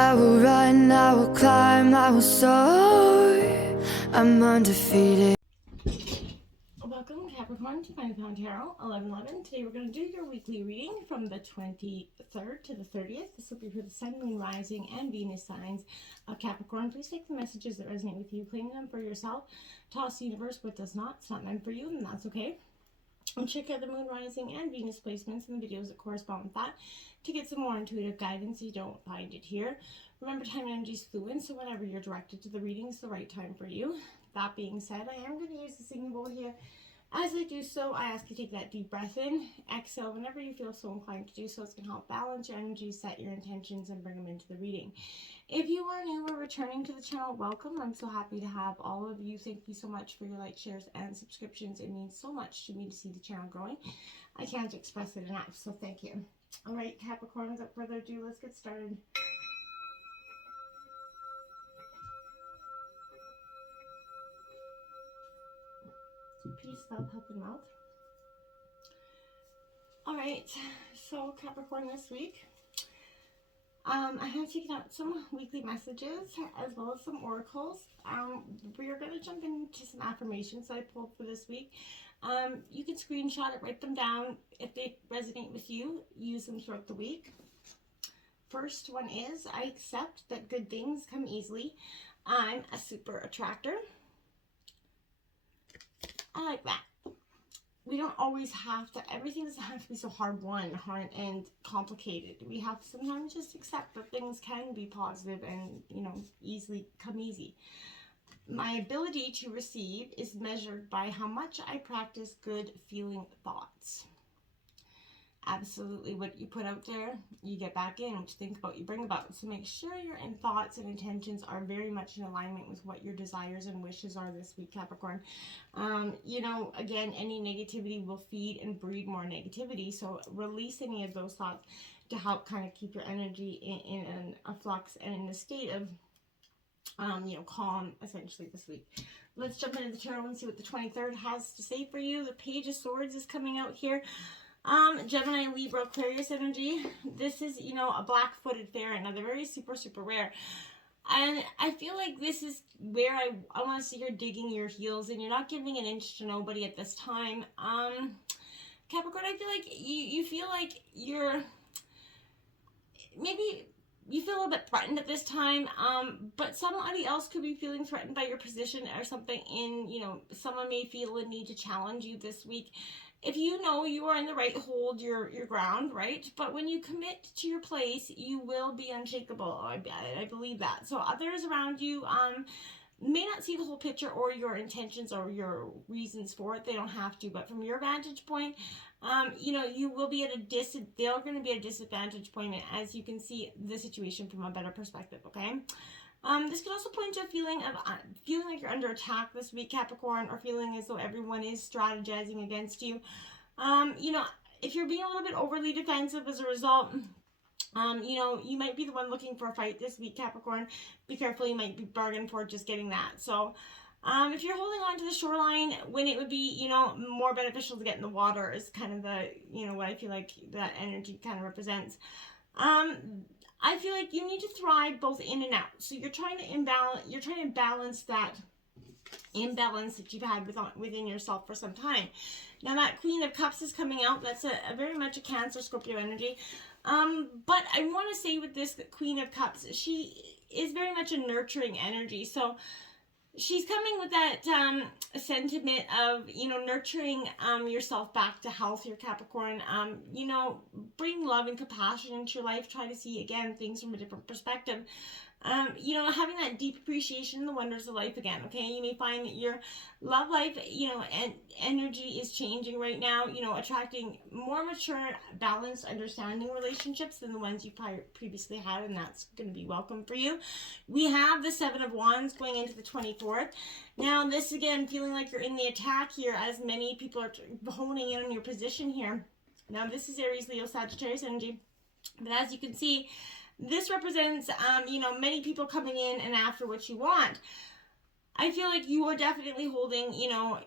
I will run, I will climb, I will soar. I'm undefeated. Welcome, Capricorn, to Find Pound Tarot 1111. Today we're going to do your weekly reading from the 23rd to the 30th. This will be for the Sun, Moon, Rising, and Venus signs of Capricorn. Please take the messages that resonate with you, claim them for yourself. Toss the universe what does not. It's not meant for you, and that's okay. And check out the Moon, Rising, and Venus placements and the videos that correspond with that to get some more intuitive guidance if you don't find it here. Remember, time and energy is fluid, so whenever you're directed to the reading is the right time for you. That being said, I am going to use the singing bowl here. As I do so, I ask you to take that deep breath in, exhale whenever you feel so inclined to do so. It's going to help balance your energy, set your intentions, and bring them into the reading. If you are new or returning to the channel, welcome. I'm so happy to have all of you. Thank you so much for your likes, shares, and subscriptions. It means so much to me to see the channel growing. I can't express it enough, so thank you. All right, Capricorn, without further ado, let's get started. Peace, love, health, and wealth. Alright, so Capricorn this week, I have taken out some weekly messages as well as some oracles. We are going to jump into some affirmations that I pulled for this week. You can screenshot it, write them down. If they resonate with you, use them throughout the week. First one is, I accept that good things come easily. I'm a super attractor. I like that. We don't always have to, everything doesn't have to be so hard and complicated. We have to sometimes just accept that things can be positive and, easily come easy. My ability to receive is measured by how much I practice good feeling thoughts. Absolutely, what you put out there, you get back in. What you think about, you bring about. So make sure your thoughts and intentions are very much in alignment with what your desires and wishes are this week, Capricorn. Again, any negativity will feed and breed more negativity. So release any of those thoughts to help kind of keep your energy in a flux and in a state of, calm, essentially, this week. Let's jump into the tarot and see what the 23rd has to say for you. The Page of Swords is coming out here. Gemini, Libra, Aquarius energy. This is, a black-footed ferret. Now, they're very super, super rare. And I feel like this is where I want to see you're digging your heels and you're not giving an inch to nobody at this time. Capricorn, I feel like you feel like maybe you feel a little bit threatened at this time, but somebody else could be feeling threatened by your position or something someone may feel a need to challenge you this week. If you know you are in the right, hold your ground, right? But when you commit to your place, you will be unshakable. I believe that. So others around you may not see the whole picture or your intentions or your reasons for it. They don't have to. But from your vantage point, you will be at they're going to be at a disadvantage point as you can see the situation from a better perspective, okay? This can also point to a feeling like you're under attack this week, Capricorn, or feeling as though everyone is strategizing against you. If you're being a little bit overly defensive as a result, you might be the one looking for a fight this week, Capricorn. Be careful, you might be bargaining for just getting that. So, if you're holding on to the shoreline when it would be, more beneficial to get in the water is kind of the, what I feel like that energy kind of represents. I feel like you need to thrive both in and out. So you're trying to balance that imbalance that you've had within yourself for some time. Now that Queen of Cups is coming out. That's a very much a Cancer, Scorpio energy. But I want to say with this Queen of Cups, she is very much a nurturing energy. So she's coming with that sentiment of, nurturing yourself back to health here, Capricorn. Bring love and compassion into your life. Try to see, again, things from a different perspective. Having that deep appreciation in the wonders of life again, okay? You may find that your love life, and energy is changing right now, attracting more mature, balanced, understanding relationships than the ones you previously had, and that's going to be welcome for you. We have the Seven of Wands going into the 24th. Now, this, again, feeling like you're in the attack here, as many people are honing in on your position here. Now, this is Aries, Leo, Sagittarius energy, but as you can see, this represents, many people coming in and after what you want. I feel like you are definitely holding,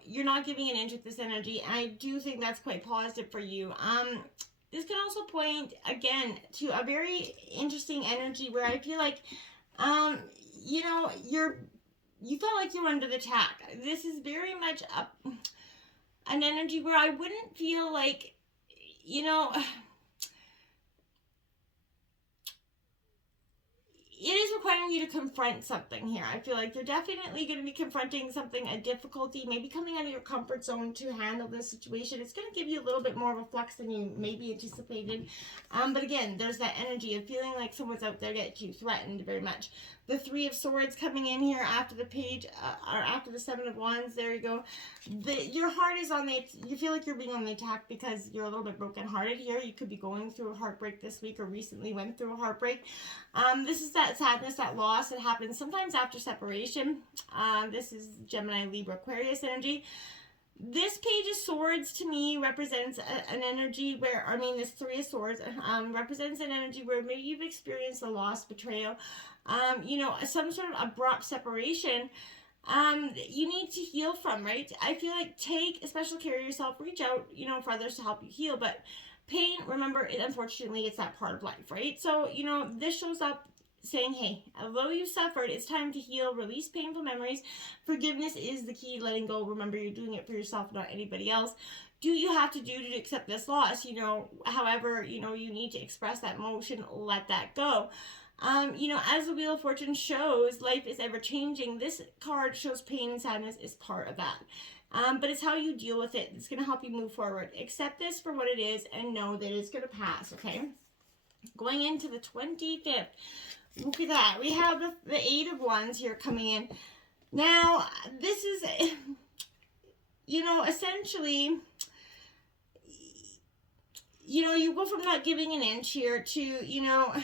you're not giving an inch with this energy. And I do think that's quite positive for you. this can also point, again, to a very interesting energy where I feel like, you know, you felt like you're under the attack. This is very much an energy where I wouldn't feel like, you know, it is requiring you to confront something here. I feel like you're definitely going to be confronting something, a difficulty, maybe coming out of your comfort zone to handle this situation. It's going to give you a little bit more of a flux than you maybe anticipated. But again, there's that energy of feeling like someone's out there get you threatened very much. The Three of Swords coming in here after the page, or after the Seven of Wands. There you go. Your heart is on the, you feel like you're being on the attack because you're a little bit brokenhearted here. You could be going through a heartbreak this week or recently went through a heartbreak. This is that sadness, that loss that happens sometimes after separation. This is Gemini, Libra, Aquarius energy. This Page of Swords to me represents an energy where, I mean, this Three of Swords represents an energy where maybe you've experienced a loss, betrayal, you know, some sort of abrupt separation you need to heal from, right? I feel like take special care of yourself, reach out, you know, for others to help you heal, but pain, remember, unfortunately, it's that part of life, right? So, you know, this shows up saying, hey, although you suffered, it's time to heal, release painful memories. Forgiveness is the key, letting go. Remember, you're doing it for yourself, not anybody else. Do you have to do to accept this loss? You know, however, you know, you need to express that emotion, let that go. You know, as the Wheel of Fortune shows, life is ever changing. This card shows pain and sadness is part of that. But it's how you deal with it. It's going to help you move forward. Accept this for what it is and know that it's going to pass, okay? Going into the 25th. Look at that. We have the Eight of Wands here coming in. Now, this is, you know, essentially, you know, you go from not giving an inch here to, you know,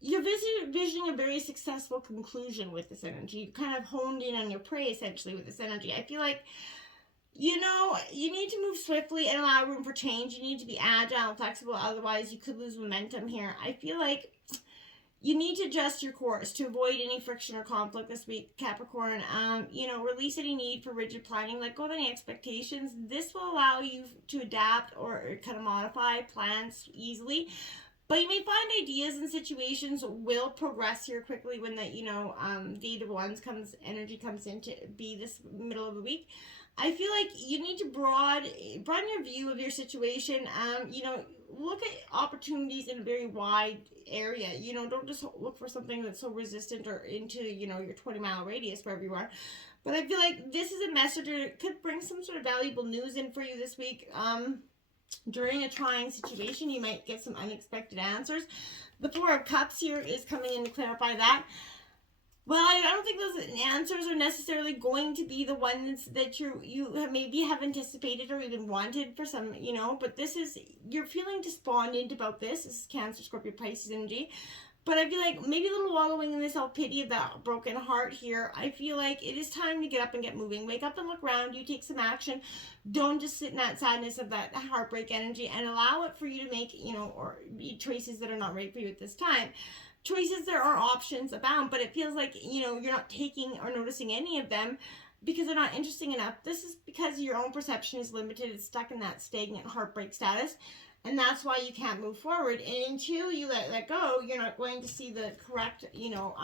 you're visioning a very successful conclusion with this energy. You kind of honed in on your prey, essentially, with this energy. I feel like, you know, you need to move swiftly and allow room for change. You need to be agile and flexible, otherwise you could lose momentum here. I feel like you need to adjust your course to avoid any friction or conflict this week, Capricorn. You know, release any need for rigid planning, let go of any expectations. This will allow you to adapt or kind of modify plans easily. But you may find ideas and situations will progress here quickly when that, you know, the Eight of Wands energy comes in to be this middle of the week. I feel like you need to broaden your view of your situation. You know, look at opportunities in a very wide area. You know, don't just look for something that's so resistant or into, you know, your 20-mile radius wherever you are. But I feel like this is a message that could bring some sort of valuable news in for you this week. During a trying situation, you might get some unexpected answers. The Four of Cups here is coming in to clarify that. Well, I don't think those answers are necessarily going to be the ones that you maybe have anticipated or even wanted for some, you know, but this is, you're feeling despondent about this. This is Cancer, Scorpio, Pisces energy. But I feel like maybe a little wallowing in this self-pity of that broken heart here. I feel like it is time to get up and get moving. Wake up and look around you. Take some action. Don't just sit in that sadness of that heartbreak energy and allow it for you to make, you know, or choices that are not right for you at this time. Choices, there are options abound, but it feels like, you know, you're not taking or noticing any of them because they're not interesting enough. This is because your own perception is limited. It's stuck in that stagnant heartbreak status. And that's why you can't move forward. And until you let that go, you're not going to see the correct, you know,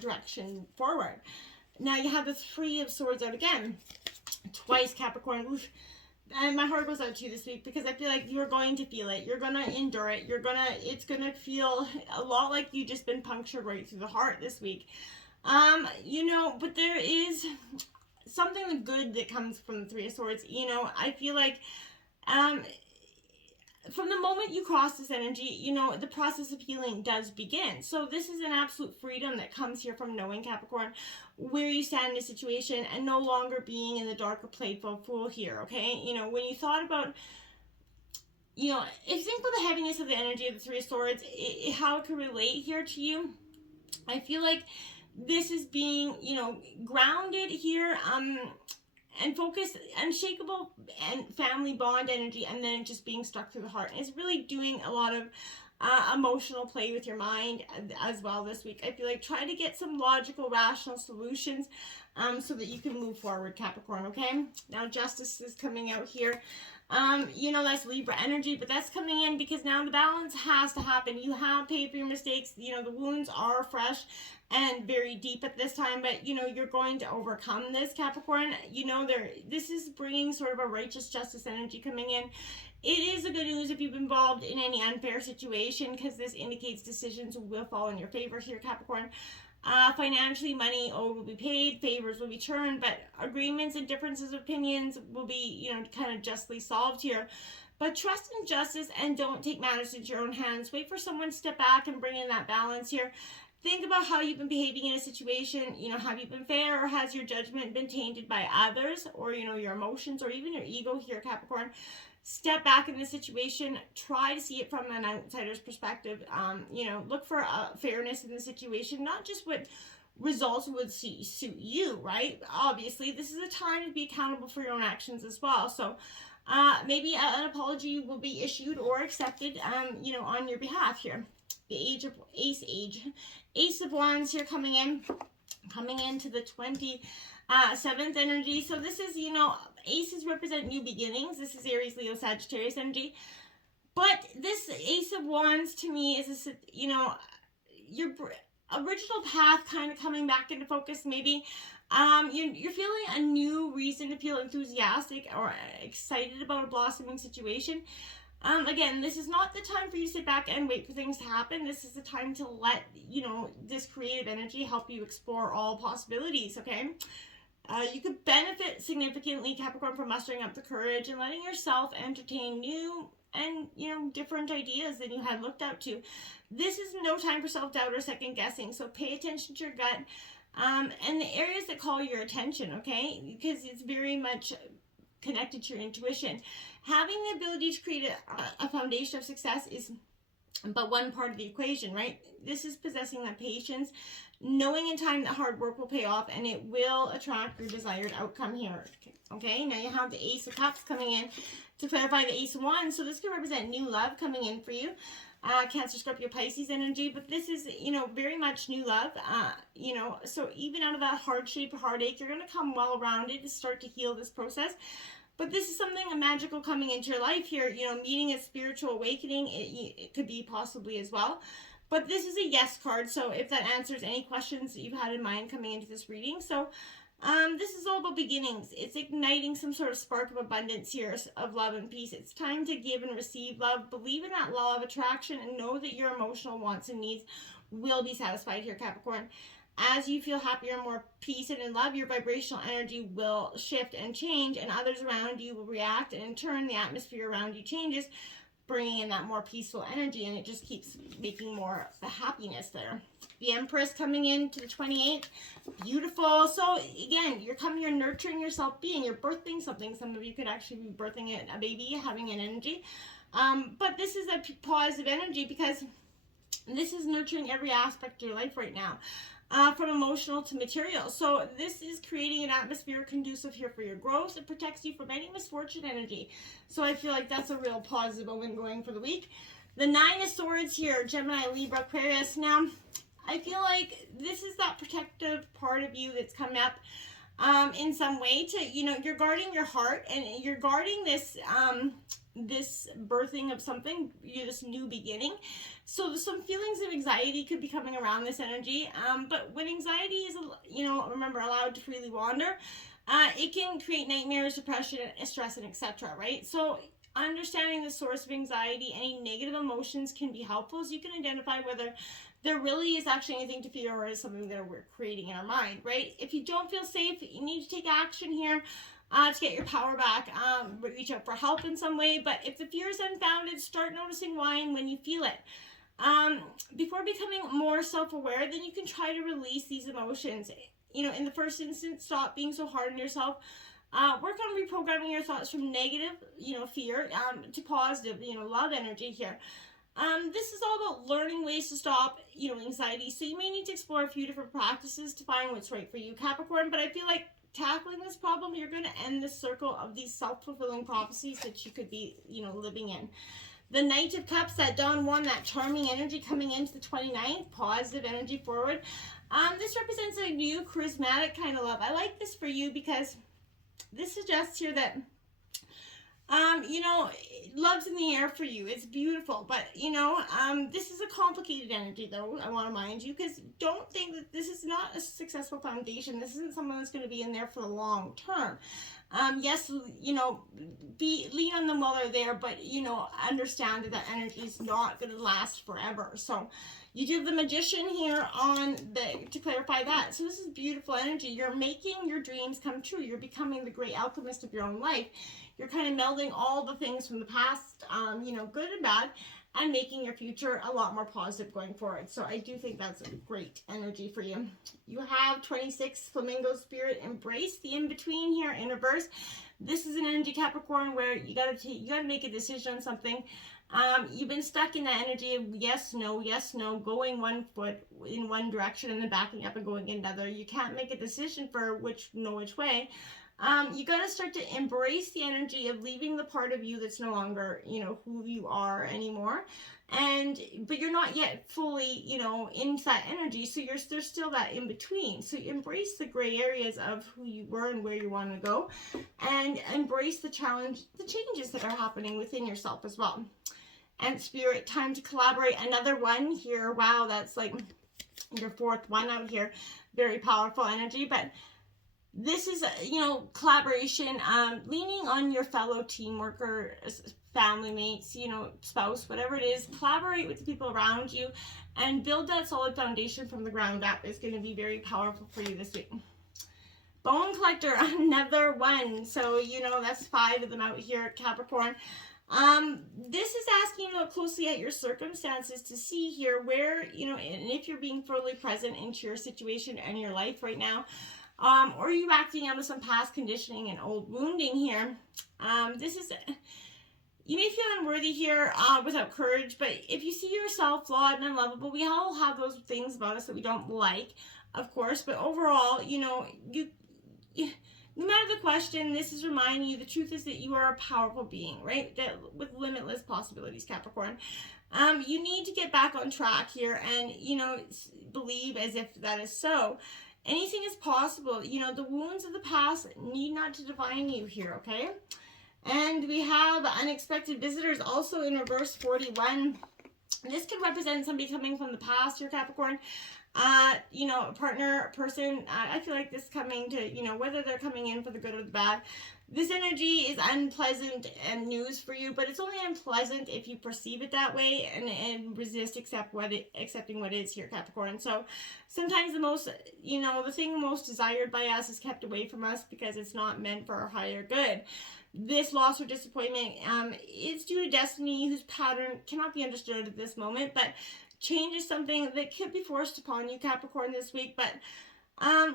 direction forward. Now you have the Three of Swords out again. Twice, Capricorn. Oof. And my heart goes out to you this week because I feel like you're going to feel it. You're going to endure it. It's going to feel a lot like you just been punctured right through the heart this week. You know, but there is something good that comes from the Three of Swords. You know, I feel like, from the moment you cross this energy, you know, the process of healing does begin. So this is an absolute freedom that comes here from knowing, Capricorn, where you stand in a situation and no longer being in the dark or playful fool here, okay? You know, when you thought about, you know, if you think about the heaviness of the energy of the Three of Swords, how it can relate here to you, I feel like this is being, you know, grounded here, and focus, unshakable and family bond energy, and then just being struck through the heart. And it's really doing a lot of emotional play with your mind as well this week. I feel like try to get some logical, rational solutions so that you can move forward, Capricorn, okay? Now, Justice is coming out here. You know, that's Libra energy, but that's coming in because now the balance has to happen. You have paid for your mistakes. You know, the wounds are fresh and very deep at this time, but you know, you're going to overcome this, Capricorn. You know, this is bringing sort of a righteous justice energy coming in. It is a good news if you've been involved in any unfair situation, because this indicates decisions will fall in your favor here, Capricorn. Financially, money owed will be paid, favors will be turned, but agreements and differences of opinions will be, you know, kind of justly solved here. But trust in justice and don't take matters into your own hands. Wait for someone to step back and bring in that balance here. Think about how you've been behaving in a situation. You know, have you been fair, or has your judgment been tainted by others, or, you know, your emotions, or even your ego here, Capricorn? Step back in the situation, try to see it from an outsider's perspective. You know, look for fairness in the situation, not just what results would suit you, right? Obviously, this is a time to be accountable for your own actions as well. So maybe an apology will be issued or accepted, you know, on your behalf here. The Ace of Wands here coming into the 27th energy. So this is, you know, aces represent new beginnings. This is Aries, Leo, Sagittarius energy. But this Ace of Wands to me is, you know, your original path kind of coming back into focus maybe. You're feeling a new reason to feel enthusiastic or excited about a blossoming situation. Again, this is not the time for you to sit back and wait for things to happen. This is the time to let, you know, this creative energy help you explore all possibilities, okay? You could benefit significantly, Capricorn, from mustering up the courage and letting yourself entertain new and, you know, different ideas than you had looked out to. This is no time for self-doubt or second guessing, so pay attention to your gut and the areas that call your attention, okay? Because it's very much connected to your intuition. Having the ability to create a foundation of success is but one part of the equation, right? This is possessing that patience, knowing in time that hard work will pay off and it will attract your desired outcome here. Okay, now you have the Ace of Cups coming in to clarify the Ace of Wands. So this could represent new love coming in for you. Cancer, Scorpio, Pisces energy, but this is, you know, very much new love. You know, so even out of that hardship or heartache, you're going to come well rounded to start to heal this process. But this is something magical coming into your life here, you know, meeting a spiritual awakening. It could be possibly as well. But this is a yes card, so if that answers any questions that you've had in mind coming into this reading. So this is all about beginnings. It's igniting some sort of spark of abundance here, of love and peace. It's time to give and receive love. Believe in that law of attraction and know that your emotional wants and needs will be satisfied here, Capricorn. As you feel happier and more peace and in love, your vibrational energy will shift and change, and others around you will react, and in turn, the atmosphere around you changes, bringing in that more peaceful energy, and it just keeps making more the happiness there. The Empress coming in to the 28th. Beautiful. So again, you're nurturing yourself being, you're birthing something. Some of you could actually be birthing a baby, having an energy. But this is a positive energy because this is nurturing every aspect of your life right now. From emotional to material. So this is creating an atmosphere conducive here for your growth. It protects you from any misfortune energy. So I feel like that's a real positive omen going for the week. The Nine of Swords here, Gemini, Libra, Aquarius. Now, I feel like this is that protective part of you that's come up in some way to, you know, you're guarding your heart and you're guarding this this birthing of something, this new beginning. So some feelings of anxiety could be coming around this energy. But when anxiety is, you know, remember, allowed to freely wander, it can create nightmares, depression, stress, and etc. Right? So understanding the source of anxiety, any negative emotions can be helpful, so you can identify whether there really is actually anything to fear or is something that we're creating in our mind, right? If you don't feel safe, you need to take action here to get your power back. Reach out for help in some way. But if the fear is unfounded, start noticing why and when you feel it. Before becoming more self-aware, then you can try to release these emotions. You know, in the first instance, stop being so hard on yourself. Work on reprogramming your thoughts from negative, you know, fear to positive, you know, love energy here. This is all about learning ways to stop, you know, anxiety. So you may need to explore a few different practices to find what's right for you, Capricorn. But I feel like tackling this problem, you're going to end the circle of these self-fulfilling prophecies that you could be, you know, living in. The Knight of Cups, that Don Juan, that charming energy coming into the 29th, positive energy forward. This represents a new charismatic kind of love. I like this for you because this suggests here that love's in the air for you. It's beautiful, but this is a complicated energy, though. I want to mind you, because don't think that this is not a successful foundation. This isn't someone that's going to be in there for the long term. Yes, lean on them while they're there, but understand that energy is not going to last forever. So you do have the Magician here to clarify that. So this is beautiful energy. You're making your dreams come true. You're becoming the great alchemist of your own life. You're kind of melding all the things from the past, good and bad, and making your future a lot more positive going forward. So I do think that's a great energy for you. You have 26 Flamingo Spirit. Embrace the in-between here in reverse. This is an energy, Capricorn, where you gotta make a decision on something. You've been stuck in that energy of yes, no, going one foot in one direction and then backing up and going in another. You can't make a decision for which way. You got to start to embrace the energy of leaving the part of you that's no longer, who you are anymore. But you're not yet fully, into that energy. So there's still that in between. So embrace the gray areas of who you were and where you want to go, and embrace the changes that are happening within yourself as well. And Spirit, time to collaborate. Another one here. Wow, that's like your fourth one out here. Very powerful energy, but this is, collaboration, leaning on your fellow team worker, family mates, spouse, whatever it is. Collaborate with the people around you and build that solid foundation from the ground up. Is going to be very powerful for you this week. Bone Collector, another one. So, that's 5 of them out here, Capricorn. This is asking you to look closely at your circumstances to see here where, and if you're being fully present into your situation and your life right now. Or are you acting out of some past conditioning and old wounding here? You may feel unworthy here without courage, but if you see yourself flawed and unlovable, we all have those things about us that we don't like, of course, but overall, no matter the question, this is reminding you the truth is that you are a powerful being, right? That with limitless possibilities, Capricorn. You need to get back on track here and, believe as if that is so. Anything is possible. The wounds of the past need not to define you here, okay? And we have unexpected visitors also in reverse, 41. This could represent somebody coming from the past here, Capricorn. A partner, person. I feel like this coming to, whether they're coming in for the good or the bad. This energy is unpleasant and news for you, but it's only unpleasant if you perceive it that way and resist accepting what is here, Capricorn. So sometimes the thing most desired by us is kept away from us because it's not meant for our higher good. This loss or disappointment is due to destiny whose pattern cannot be understood at this moment, but change is something that could be forced upon you, Capricorn, this week, but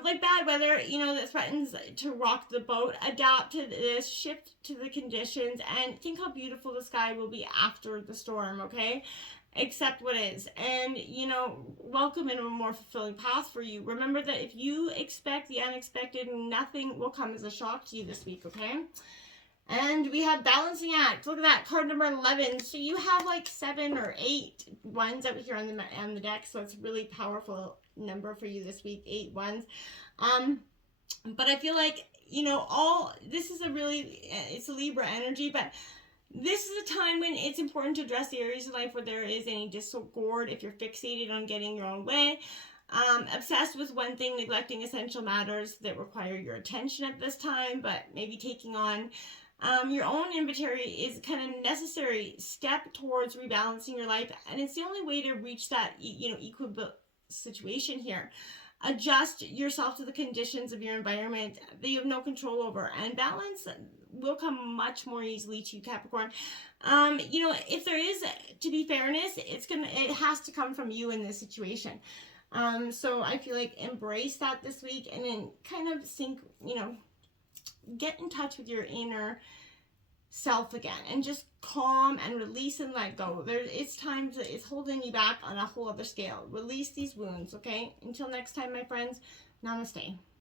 like bad weather, that threatens to rock the boat. Adapt to this, shift to the conditions, and think how beautiful the sky will be after the storm, okay? Accept what is, and, welcome in a more fulfilling path for you. Remember that if you expect the unexpected, nothing will come as a shock to you this week, okay? And we have Balancing Act. Look at that, card number 11. So you have like 7 or 8 ones out here on the deck, so it's a really powerful number for you this week, 8 ones. But I feel like, this is it's a Libra energy, but this is a time when it's important to address the areas of life where there is any discord. If you're fixated on getting your own way, obsessed with one thing, neglecting essential matters that require your attention at this time, but maybe taking on your own inventory is kind of necessary step towards rebalancing your life, and it's the only way to reach that equilibrium situation here. Adjust yourself to the conditions of your environment that you have no control over, and balance will come much more easily to you, Capricorn. If there is to be fairness, it has to come from you in this situation. So I feel like embrace that this week, and then kind of get in touch with your inner self again, and just calm and release and let go. It's holding you back on a whole other scale. Release these wounds, okay? Until next time, my friends, namaste.